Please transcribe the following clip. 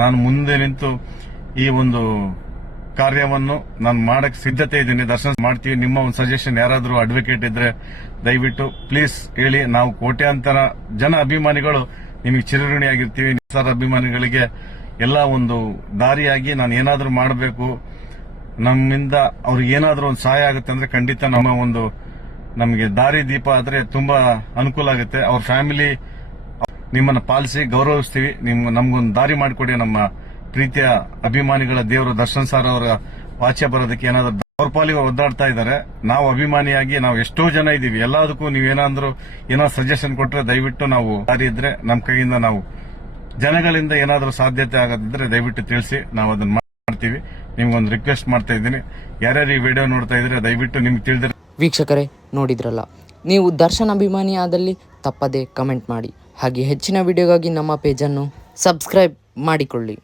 ನಾನು ಮುಂದೆ ನಿಂತು ಈ ಒಂದು ಕಾರ್ಯವನ್ನು ನಾನು ಮಾಡಕ್ ಸಿದ್ಧತೆ ಇದ್ದೀನಿ. ದರ್ಶನ ಮಾಡ್ತೀವಿ. ನಿಮ್ಮ ಒಂದು ಸಜೆಷನ್ ಯಾರಾದ್ರೂ ಅಡ್ವೊಕೇಟ್ ಇದ್ರೆ ದಯವಿಟ್ಟು ಪ್ಲೀಸ್ ಹೇಳಿ. ನಾವು ಕೋಟ್ಯಾಂತರ ಜನ ಅಭಿಮಾನಿಗಳು ನಿಮಗೆ ಚಿರಋಣಿಯಾಗಿರ್ತೀವಿ. ಸರ್ ಅಭಿಮಾನಿಗಳಿಗೆ ಎಲ್ಲ ಒಂದು ದಾರಿಯಾಗಿ ನಾನು ಏನಾದ್ರೂ ಮಾಡಬೇಕು, ನಮ್ಮಿಂದ ಅವ್ರಿಗೆ ಏನಾದ್ರೂ ಒಂದು ಸಹಾಯ ಆಗುತ್ತೆ ಅಂದ್ರೆ ಖಂಡಿತ ನಮಗೆ ದಾರಿ ದೀಪ ಆದ್ರೆ ತುಂಬಾ ಅನುಕೂಲ ಆಗುತ್ತೆ. ಅವ್ರ ಫ್ಯಾಮಿಲಿ ನಿಮ್ಮನ್ನ ಪಾಲಿಸಿ ಗೌರವಿಸ್ತೀವಿ. ನಮ್ಗೊಂದು ದಾರಿ ಮಾಡಿಕೊಡಿ. ನಮ್ಮ ಪ್ರೀತಿಯ ಅಭಿಮಾನಿಗಳ ದೇವರು ದರ್ಶನ್ ಸರ್ ಅವರ ವಾಚ್ಯ ಬರೋದಕ್ಕೆ ಏನಾದ್ರು ಅವ್ರ ಪಾಲಿಗೆ ಒದ್ದಾಡ್ತಾ ಇದ್ದಾರೆ. ನಾವು ಅಭಿಮಾನಿಯಾಗಿ ನಾವು ಎಷ್ಟೋ ಜನ ಇದೀವಿ. ಎಲ್ಲದಕ್ಕೂ ನೀವೇನಾದ್ರೂ ಸಜೆಷನ್ ಕೊಟ್ರೆ ದಯವಿಟ್ಟು ನಾವು ದಾರಿ ಇದ್ರೆ ನಮ್ಮ ಕೈಯಿಂದ ನಾವು ಜನಗಳಿಂದ ಏನಾದ್ರೂ ಸಾಧ್ಯತೆ ಆಗೋದಿದ್ರೆ ದಯವಿಟ್ಟು ತಿಳಿಸಿ, ನಾವು ಅದನ್ನ ಮಾಡ್ತೀವಿ. ನಿಮ್ಗೊಂದು ರಿಕ್ವೆಸ್ಟ್ ಮಾಡ್ತಾ ಇದ್ದೀನಿ, ಯಾರ್ಯಾರು ಈ ವಿಡಿಯೋ ನೋಡ್ತಾ ಇದ್ರೆ ದಯವಿಟ್ಟು ನಿಮ್ಗೆ ತಿಳಿದ್ರೆ. ವೀಕ್ಷಕರೇ ನೋಡಿದ್ರಲ್ಲ, ನೀವು ದರ್ಶನ್ ಅಭಿಮಾನಿ ಆದಲ್ಲಿ ತಪ್ಪದೇ ಕಮೆಂಟ್ ಮಾಡಿ. ಹಾಗೆ ಹೆಚ್ಚಿನ ವಿಡಿಯೋಗಾಗಿ ನಮ್ಮ ಪೇಜನ್ನು ಸಬ್ಸ್ಕ್ರೈಬ್ ಮಾಡಿಕೊಳ್ಳಿ.